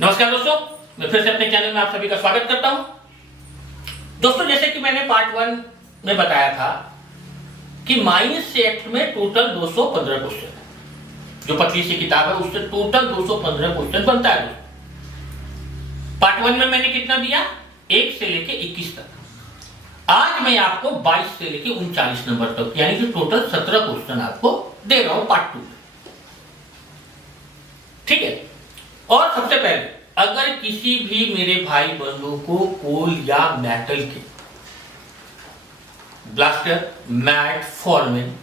नमस्कार दोस्तों, मैं फिर से अपने चैनल में आप सभी का स्वागत करता हूं। दोस्तों, जैसे कि मैंने पार्ट 1 में बताया था कि माइनस से एक्ट में टोटल 215 क्वेश्चन है। जो पतली सी किताब है उससे टोटल 215 क्वेश्चन बनता है। पार्ट 1 में मैंने कितना दिया, 1 से लेके 21 तक। आज मैं आपको 22 से लेके 39 नंबर तक यानी कि टोटल 17 क्वेश्चन आपको दे रहा हूं पार्ट 2 में। ठीक है। और सबसे पहले, अगर किसी भी मेरे भाई बंधु को कोल या मेटल के ब्लास्टर, मैट, फॉरमैन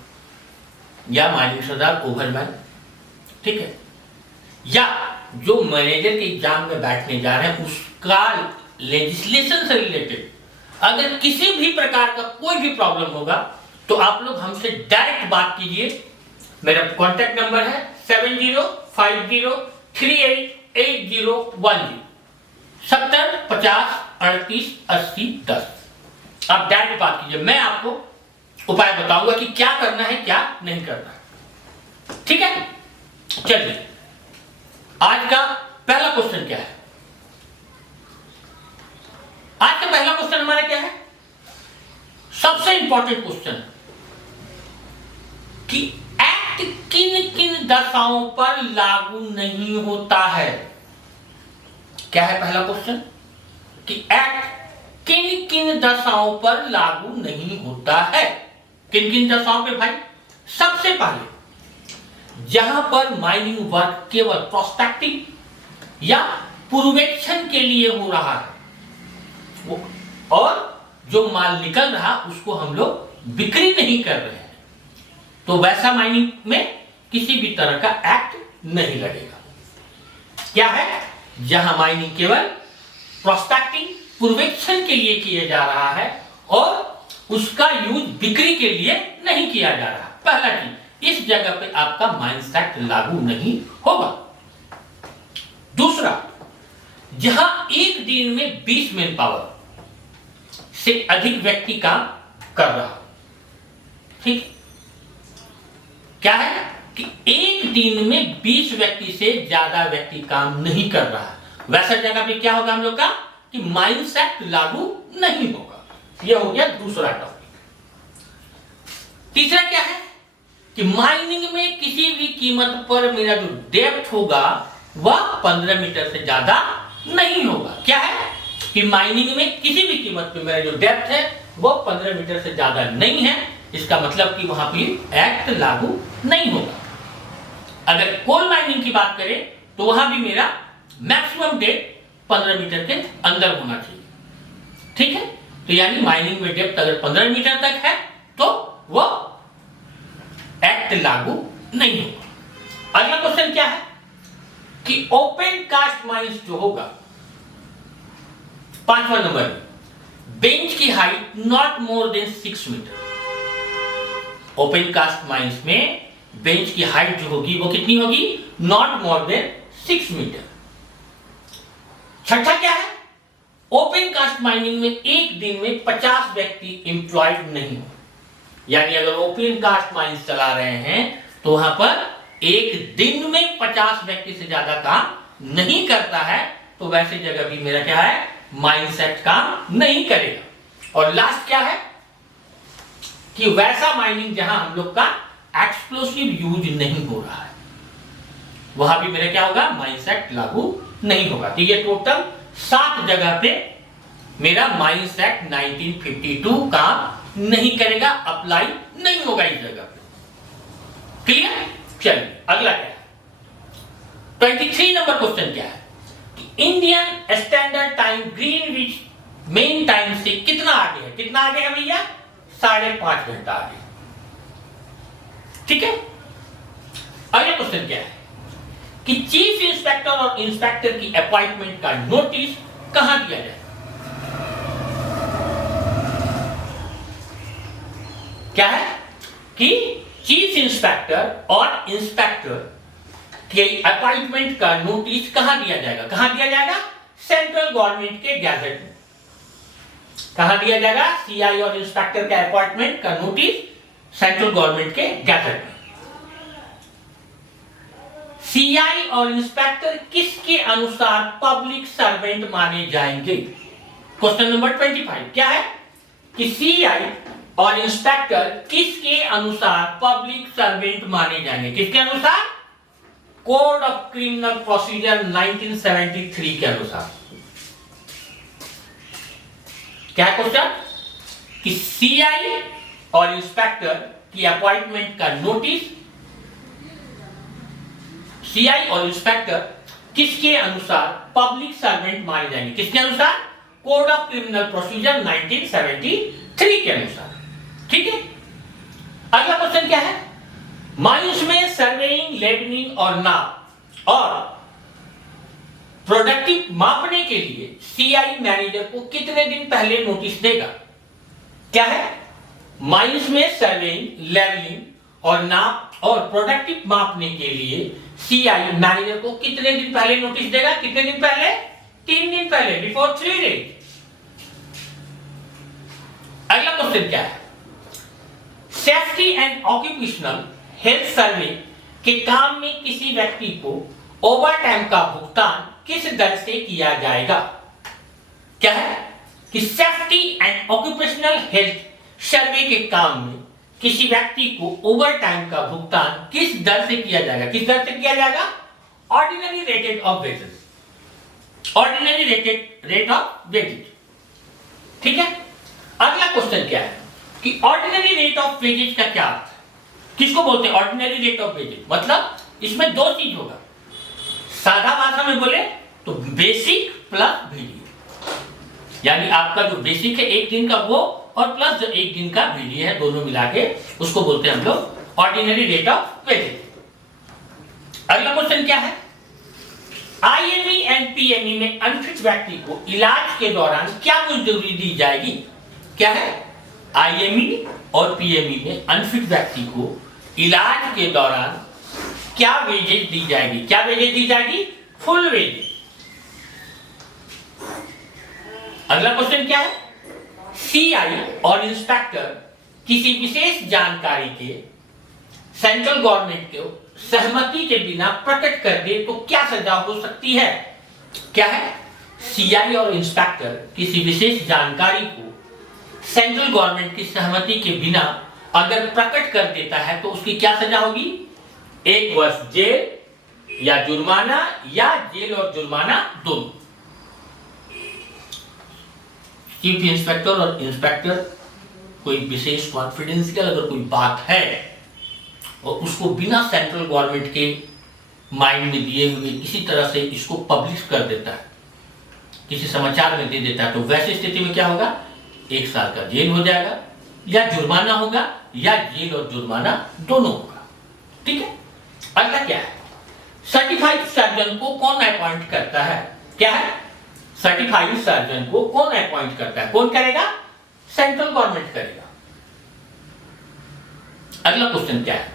या माइनिंग सरदार, ओवरमैन, ठीक है, या जो मैनेजर के एग्जाम में बैठने जा रहे हैं उसका लेजिस्लेशन से रिलेटेड अगर किसी भी प्रकार का कोई भी प्रॉब्लम होगा तो आप लोग हमसे डायरेक्ट बात कीजिए। मेरा कॉन्टैक्ट नंबर है 7050388010 70 50 38 80 10। आप डायरेक्ट बात कीजिए, मैं आपको उपाय बताऊंगा कि क्या करना है क्या नहीं करना है। ठीक है, चलिए आज का पहला क्वेश्चन क्या है। आज का पहला क्वेश्चन हमारा क्या है, सबसे इंपॉर्टेंट क्वेश्चन कि एक्ट किन किन दशाओं पर लागू नहीं होता है। क्या है पहला क्वेश्चन कि एक्ट किन किन दशाओं पर लागू नहीं होता है। किन किन दशाओं पे भाई? सबसे पहले जहां पर माइनिंग वर्क केवल प्रोस्पेक्टिंग या पूर्वेक्षण के लिए हो रहा है और जो माल निकल रहा उसको हम लोग बिक्री नहीं कर रहे हैं, तो वैसा माइनिंग में किसी भी तरह का एक्ट नहीं लगेगा। क्या है? जहां माइनिंग केवल प्रोस्पेक्टिंग, पूर्वेक्षण के लिए किया जा रहा है और उसका यूज बिक्री के लिए नहीं किया जा रहा। पहला चीज, इस जगह पे आपका माइंस एक्ट लागू नहीं होगा। दूसरा, जहां एक दिन में 20 मैन पावर से अधिक व्यक्ति काम कर रहा, ठीक, क्या है कि एक दिन में 20 व्यक्ति से ज्यादा व्यक्ति काम नहीं कर रहा, वैसा जगह पे क्या होगा हम लोग का कि माइंस एक्ट लागू नहीं होगा। यह हो गया दूसरा टॉपिक। तीसरा क्या है कि माइनिंग में किसी भी कीमत पर मेरा जो डेप्थ होगा वह 15 मीटर से ज्यादा नहीं होगा। क्या है कि माइनिंग में किसी भी कीमत पे मेरा जो डेप्थ है वह 15 मीटर से ज्यादा नहीं है, इसका मतलब कि वहां पे एक्ट लागू नहीं होगा। अगर कोल माइनिंग की बात करें तो वहां भी मेरा मैक्सिमम डेप्थ 15 मीटर के अंदर होना चाहिए। ठीक है, तो यानी माइनिंग में डेप्थ अगर 15 मीटर तक है तो वह एक्ट लागू नहीं होगा। अगला क्वेश्चन क्या है कि ओपन कास्ट माइंस जो होगा, 5वां नंबर, बेंच की height not more than 6 metre. Open cast mines में बेंच की हाइट जो होगी वो कितनी होगी? Not more than 6 metre. छठा क्या है? ओपन कास्ट माइनिंग में एक दिन में 50 व्यक्ति एम्प्लॉयड नहीं हो, यानी अगर ओपन कास्ट माइंस चला रहे हैं तो वहां पर एक दिन में 50 व्यक्ति से ज्यादा काम नहीं करता है, तो वैसी जगह भी मेरा क्या है, माइंस एक्ट काम नहीं करेगा। और लास्ट क्या है कि वैसा माइनिंग जहां हम लोग का एक्सप्लोसिव यूज नहीं हो रहा है, वहां भी मेरा क्या होगा, माइंस एक्ट लागू नहीं होगा। तो ये टोटल 7 जगह पे मेरा माइंस एक्ट 1952 काम नहीं करेगा, अप्लाई नहीं होगा इस जगह पे। क्लियर? चलिए अगला क्या है, 23 नंबर क्वेश्चन क्या है कि Indian standard time Greenwich main time से कितना आगे है? कितना आगे है भैया? 5.5 घंटा आगे। ठीक है, अगला क्वेश्चन क्या है कि चीफ इंस्पेक्टर और इंस्पेक्टर की अपॉइंटमेंट का नोटिस कहां दिया जाए? क्या है कि चीफ इंस्पेक्टर और इंस्पेक्टर के अपॉइंटमेंट का नोटिस कहां दिया जाएगा? कहां दिया जाएगा? सेंट्रल गवर्नमेंट के गैजेट में। कहां दिया जाएगा? सीआई और इंस्पेक्टर का अपॉइंटमेंट का नोटिस सेंट्रल गवर्नमेंट के गैजेट में। सीआई और इंस्पेक्टर किसके अनुसार पब्लिक सर्वेंट माने जाएंगे? क्वेश्चन नंबर 25 क्या है कि सीआई और इंस्पेक्टर किसके अनुसार पब्लिक सर्वेंट माने जाएंगे? किसके अनुसार? कोड ऑफ क्रिमिनल प्रोसीजर 1973 के अनुसार। क्या क्वेश्चन कि सीआई और इंस्पेक्टर की अपॉइंटमेंट का नोटिस सीआई और इंस्पेक्टर किसके अनुसार पब्लिक सर्वेंट माने जाएंगे? किसके अनुसार? कोड ऑफ क्रिमिनल प्रोसीजर 1973 के अनुसार। ठीक है, अगला क्वेश्चन क्या है? माइंस में सर्वेइंग, लेबलिंग और नाप और प्रोडक्टिव मापने के लिए सीआई मैनेजर को कितने दिन पहले नोटिस देगा? क्या है? माइंस में सर्वेइंग, लेबलिंग और नाप और प्रोडक्टिव मापने के लिए सीआई मैनेजर को कितने दिन पहले नोटिस देगा? कितने दिन पहले? 3 दिन पहले, बिफोर 3 डेज। अगला क्वेश्चन क्या है? Safety and occupational health survey के काम में किसी व्यक्ति को ओवर टाइम का भुगतान किस दर से किया जाएगा? क्या है कि safety and occupational health survey के काम में किसी व्यक्ति को ओवर टाइम का भुगतान किस दर से किया जाएगा? किस दर से किया जाएगा? Ordinary rated of wages. Ordinary rate of wages. ठीक है, अगला क्वेश्चन क्या है कि ऑर्डिनरी रेट ऑफ वेजेस का क्या अर्थ है? किसको बोलते हैं ऑर्डिनरी रेट ऑफ वेजेस? मतलब इसमें 2 चीज होगा। सादा भाषा में बोले तो बेसिक प्लस वीडियो, यानी आपका जो बेसिक है 1 दिन का वो और प्लस जो 1 दिन का वीडियो है, दोनों मिला के उसको बोलते हैं हम लोग ऑर्डिनरी रेट ऑफ वेजेस। अगला क्वेश्चन क्या है? आईएमई एंड पीएमई में अनफिट व्यक्ति को इलाज के दौरान क्या मजदूरी दी जाएगी? क्या है? आईएमई और पीएमई में अनफिट व्यक्ति को इलाज के दौरान क्या वेजेज दी जाएगी? क्या वेजेज दी जाएगी? Full wages. अगला क्वेश्चन क्या है? सीआई और इंस्पेक्टर किसी विशेष जानकारी के सेंट्रल गवर्नमेंट को सहमति के बिना प्रकट कर दे तो क्या सजा हो सकती है? क्या है? सीआई और इंस्पेक्टर किसी विशेष जानकारी को सेंट्रल गवर्नमेंट की सहमति के बिना अगर प्रकट कर देता है तो उसकी क्या सजा होगी? 1 वर्ष जेल या जुर्माना, या जेल और जुर्माना दोनों। चीफ इंस्पेक्टर और इंस्पेक्टर कोई विशेष कॉन्फिडेंशियल अगर कोई बात है और उसको बिना सेंट्रल गवर्नमेंट के माइंड में दिए हुए किसी तरह से इसको पब्लिश कर देता है, किसी समाचार में दे देता है, तो वैसी स्थिति में क्या होगा? 1 साल का जेल हो जाएगा, या जुर्माना होगा, या जेल और जुर्माना दोनों होगा। ठीक है, अगला क्या है? सर्टिफाइड सर्जन को कौन अपॉइंट करता है? क्या है? सर्टिफाइड सर्जन को कौन अपॉइंट करता है? कौन करेगा? सेंट्रल गवर्नमेंट करेगा। अगला क्वेश्चन क्या है?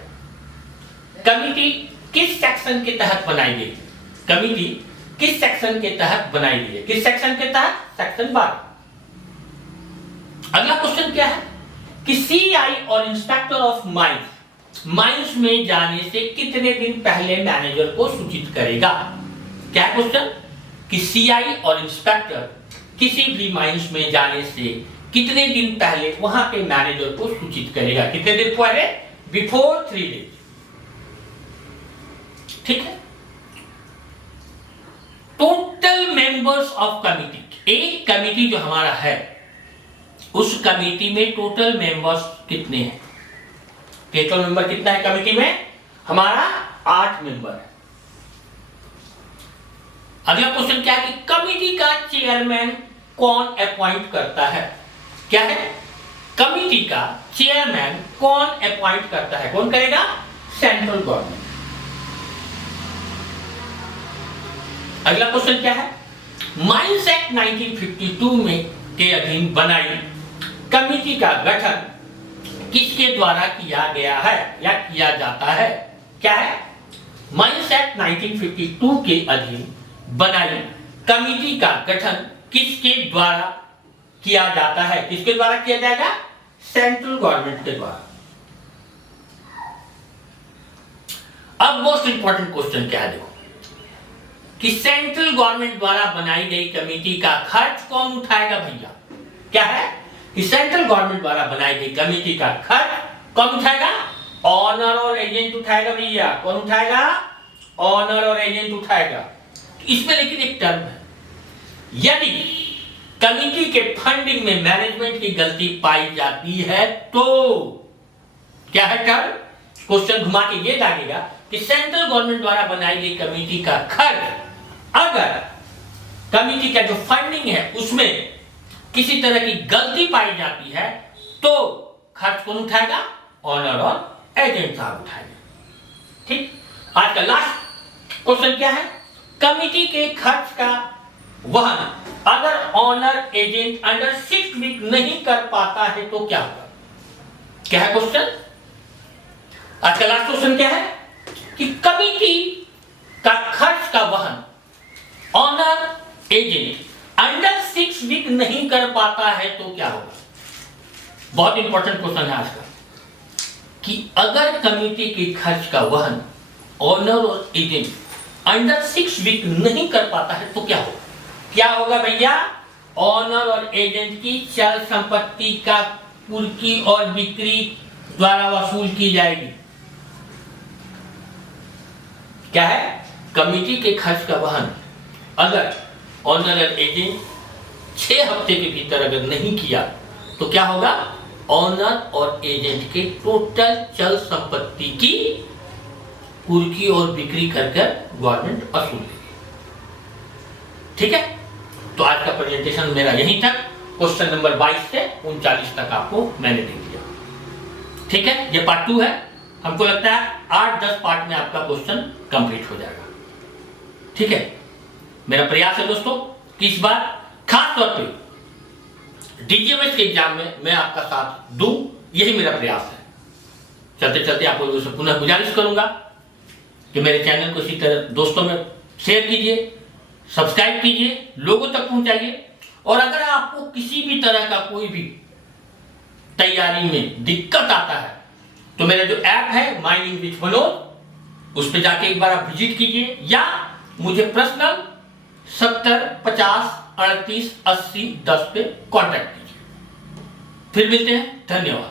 कमिटी किस सेक्शन के तहत बनाई गई? कमिटी किस सेक्शन के तहत बनाई गई है? किस सेक्शन के तहत? सेक्शन 12। अगला क्वेश्चन क्या है कि सीआई और इंस्पेक्टर ऑफ माइंस में जाने से कितने दिन पहले मैनेजर को सूचित करेगा? क्या क्वेश्चन कि सीआई और इंस्पेक्टर किसी भी माइंस में जाने से कितने दिन पहले वहां के मैनेजर को सूचित करेगा? कितने दिन पहले? Before 3 days. ठीक है, टोटल मेंबर्स ऑफ कमिटी, एक कमिटी जो हमारा है उस कमिटी में टोटल मेंबर्स कितने हैं? टोटल मेंबर कितना है कमिटी में? हमारा 8 मेंबर है। अगला क्वेश्चन क्या है कि कमिटी का चेयरमैन कौन अपॉइंट करता है? क्या है? कमिटी का चेयरमैन कौन अपॉइंट करता है? कौन करेगा? Central government. अगला क्वेश्चन क्या है? माइंस एक्ट 1952 में के अधीन बनाई कमिटी का गठन किसके द्वारा किया गया है या किया जाता है? क्या है? माइंस एक्ट 1952 के अधीन बनाई कमिटी का गठन किसके द्वारा किया जाता है? किसके द्वारा किया जाएगा? सेंट्रल गवर्नमेंट के द्वारा। अब मोस्ट इंपॉर्टेंट क्वेश्चन क्या है, देखो कि सेंट्रल गवर्नमेंट द्वारा बनाई गई कमेटी का खर्च कौन उठाएगा भैया। क्या है कि सेंट्रल गवर्नमेंट द्वारा बनाई गई कमेटी का खर्च कौन उठाएगा, ऑनर और एजेंट उठाएगा भैया। कौन उठाएगा, ऑनर और एजेंट उठाएगा। इसमें लेकिन एक टर्म है, यदि कमेटी के फंडिंग में मैनेजमेंट की गलती पाई जाती है तो क्या है टर्म, क्वेश्चन घुमा के ये दागेगा कि सेंट्रल गवर्नमेंट द्वारा बनाई गई कमेटी का खर्च अगर कमेटी का जो फंडिंग है उसमें किसी तरह की गलती पाई जाती है तो खर्च कौन उठाएगा, ऑनर और एजेंट साहब उठाएंगे। ठीक, आज का लास्ट क्वेश्चन क्या है, कमेटी के खर्च का वहन अगर ऑनर एजेंट अंडर 6 वीक नहीं कर पाता है तो क्या होगा। क्या है क्वेश्चन, आज का लास्ट क्वेश्चन क्या है कि कमेटी का खर्च का वहन ऑनर एजेंट अंडर 6 वीक नहीं कर पाता है तो क्या होगा। बहुत इंपॉर्टेंट क्वेश्चन है आज का कि अगर कमेटी के खर्च का वहन ऑनर और एजेंट अंडर 6 वीक नहीं कर पाता है तो क्या होगा। क्या होगा भैया, ऑनर और एजेंट की चल संपत्ति का कुर्की और बिक्री द्वारा वसूल की जाएगी। क्या है, कमेटी के खर्च का वहन अगर ऑनर और एजेंट 6 हफ्ते के भीतर अगर नहीं किया तो क्या होगा, ऑनर और एजेंट के टोटल चल संपत्ति की कुर्की और बिक्री कर गवर्नमेंट वसूल देगी। ठीक है, तो आज का प्रेजेंटेशन मेरा यहीं तक, क्वेश्चन नंबर 22 से 39 तक आपको मैंने दे दिया। ठीक है, ये पार्ट 2 है, हमको लगता है 8-10 पार्ट में आपका क्वेश्चन कंप्लीट हो जाएगा। ठीक है, मेरा प्रयास है दोस्तों कि इस बार खास तौर पे डीजीएमएस के एग्जाम में मैं आपका साथ दूं, यही मेरा प्रयास है। चलते चलते आप लोगों से पुनः गुजारिश करूंगा कि मेरे चैनल को इसी तरह दोस्तों में शेयर कीजिए, सब्सक्राइब कीजिए, लोगों तक पहुंचाइए। और अगर आपको किसी भी तरह का कोई भी तैयारी में दिक्कत आता है तो मेरा जो ऐप है माइनिंग विद मनोज, उस पर जाके एक बार आप विजिट कीजिए या मुझे पर्सनल 70 50 38 80 10 पे कांटेक्ट कीजिए। फिर मिलते हैं, धन्यवाद।